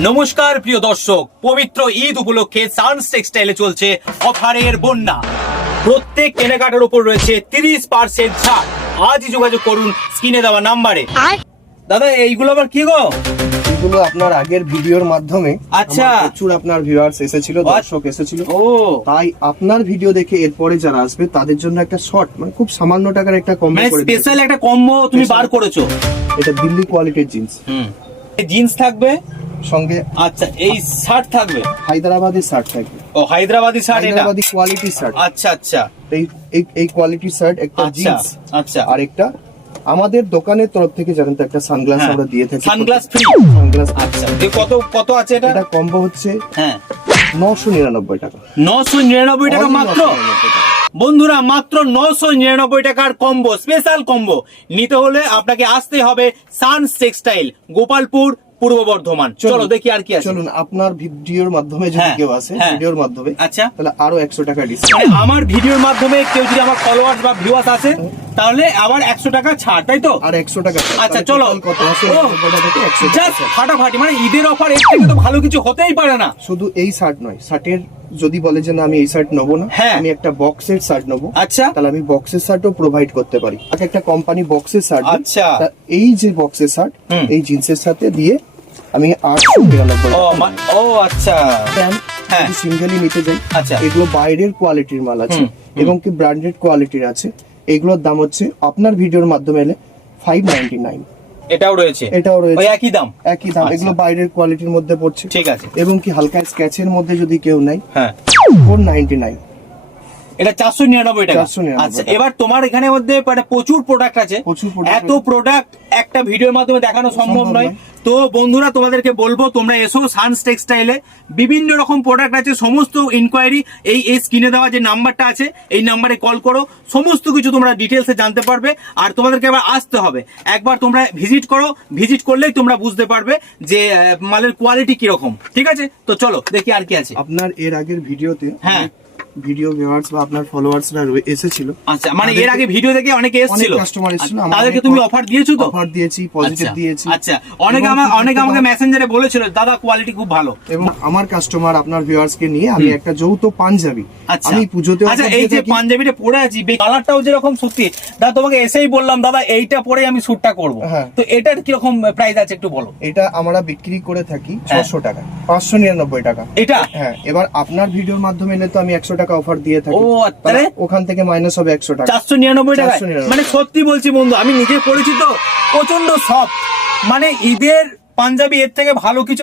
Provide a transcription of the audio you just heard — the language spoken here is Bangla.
নমস্কার প্রিয় দর্শক, পবিত্র ঈদ উপলক্ষে সানস টেক্সটাইলে চলছে অফারের বন্যা। প্রত্যেক কেনাকাটার উপর রয়েছে 30% ছাড়। আজই যোগাযোগ করুন স্ক্রিনে দেওয়া নাম্বারে। দাদা এইগুলো আবার কি গো? এগুলো আপনার আগের ভিডিওর মাধ্যমে আচ্ছা প্রচুর আপনার ভিউয়ার্স এসেছিল, দর্শক এসেছিল, ও তাই আপনার ভিডিও দেখে এরপরে যারা আসবে তাদের জন্য একটা শর্ট, মানে খুব সামান্য টাকার একটা কম্বো মানে করে স্পেশাল একটা কম্বো তুমি বার করেছো। এটা দিল্লি কোয়ালিটির জিন্স, জিন্স থাকবে সঙ্গে আচ্ছা এই শার্ট থাকবে, হায়দ্রাবাদি শার্ট থাকবে। ও হায়দ্রাবাদি শার্ট, এটা হায়দ্রাবাদি কোয়ালিটির শার্ট। আচ্ছা আচ্ছা এই কোয়ালিটির শার্ট একটা আচ্ছা জিন্স, আচ্ছা আর একটা আমাদের দোকানের তরফ থেকে জানেন তো একটা সানগ্লাস আমরা দিয়ে থাকি, সানগ্লাস ফ্রি। সানগ্লাস। আচ্ছা কত কত আছে এটা? এটা কম্বো হচ্ছে হ্যাঁ 999 টাকা। 999 টাকা মাত্র। 999 টাকা। বন্ধুরা মাত্র 999 টাকার কম্বো, স্পেশাল কম্বো নিতে হলে আপনাকে আসতে হবে সানস টেক্সটাইল, গোপালপুর, পূর্ব বর্ধমান। চলো দেখি আর কি আছে। চলুন, আপনার ভিডিওর মাধ্যমে যদি কেউ আসে, ভিডিওর মাধ্যমে, আচ্ছা তাহলে আরো 100 টাকা ডিসকাউন্ট। মানে আমার ভিডিওর মাধ্যমে কেউ যদি আমার ফলোয়ার্স বা ভিউয়ার্স আসে তাহলে আবার 100 টাকা ছাড়, তাই তো? আর 100 টাকা। আচ্ছা চলো, কত আছে? জাস্ট ফাটাফাটি, মানে ঈদের অফার এর থেকে তো ভালো কিছু হতেই পারে না। শুধু এই শার্ট নয়, শার্টের যদি বলে যে না আমি এই শার্ট নেবো না, আমি একটা বক্সের শার্ট নেবো, আচ্ছা তাহলে আমি বক্সের শার্টও প্রোভাইড করতে পারি। একটা কোম্পানি বক্সের শার্ট, আচ্ছা এই যে বক্সের শার্ট এই জিন্সের সাথে দিয়ে আমি 899 ও আচ্ছা সিঙ্গেলি নিতে যাই। আচ্ছা এগুলো বাইরের কোয়ালিটির মাল আছে এবং কি ব্র্যান্ডেড কোয়ালিটির আছে। এগুলোর দাম হচ্ছে আপনার ভিডিওর মাধ্যমে এলে 599। এটাও রয়েছে, এটাও রয়েছে, ওই একই দাম। একই দাম। এগুলো বাইরের কোয়ালিটির মধ্যে পড়ছে, ঠিক আছে। এবং কি হালকা স্কেচের মধ্যে যদি কেউ নেয়, হ্যাঁ 499। এটা 499 টাকা। 499 আচ্ছা এবার তোমার এখানে মধ্যে মানে প্রচুর প্রোডাক্ট আছে, এত প্রোডাক্ট একটা ভিডিওর মাধ্যমে দেখানো সম্ভব নয়। তো বন্ধুরা তোমাদেরকে বলবো তোমরা এসো সানস টেক্সটাইলে, বিভিন্ন রকম প্রোডাক্ট আছে। সমস্ত ইনকোয়ারি এই স্ক্রিনে দেওয়া যে নাম্বারটা আছে এই নাম্বারে কল করো, সমস্ত কিছু তোমরা ডিটেলসে জানতে পারবে। আর তোমাদেরকে এবার আসতে হবে, একবার তোমরা ভিজিট করো, ভিজিট করলেই তোমরা বুঝতে পারবে যে মালের কোয়ালিটি কিরকম। ঠিক আছে, তো চলো দেখি আর কি আছে। আপনার এর আগের ভিডিওতে ভিডিও ভিউয়ার্স বা আপনার ফলোয়ার্সরা এসেছিল। আচ্ছা মানে এর আগে ভিডিও দেখে অনেকে এসেছিল, কাস্টমার এসেছিল, তাদেরকে তুমি অফার দিয়েছো তো? অফার দিয়েছি, পজিটিভ দিয়েছি। আচ্ছা অনেকে আমাকে মেসেঞ্জারে বলেছিল দাদা কোয়ালিটি খুব ভালো। এবং আমার কাস্টমার আপনার ভিউয়ার্স কে নিয়ে আমি একটা যৌথ পাঞ্জাবি আমি পুজোতে, আচ্ছা এই যে পাঞ্জাবিটা পরে আছি, কালারটাও যেরকম সত্যি দাদা, তোমাকে এসেই বললাম দাদা এইটা পরে আমি শ্যুটটা করব। তো এটার কি রকম প্রাইস আছে একটু বলো। এটা আমরা বিক্রি করে থাকি 600 টাকা, 599 টাকা এটা। হ্যাঁ, এবার আপনার ভিডিওর মাধ্যমে এলে তো আমি 100 টাকা অফার দিয়ে থাকি। ও আচ্ছা, ওখান থেকে মাইনাস হবে 100 টাকা, 499 টাকা। মানে সত্যি বলছি বন্ধু, আমি নিজে পড়েছি তো, প্রচন্ড সফট। মানে ঈদের পাঞ্জাবি এর থেকে ভালো কিছু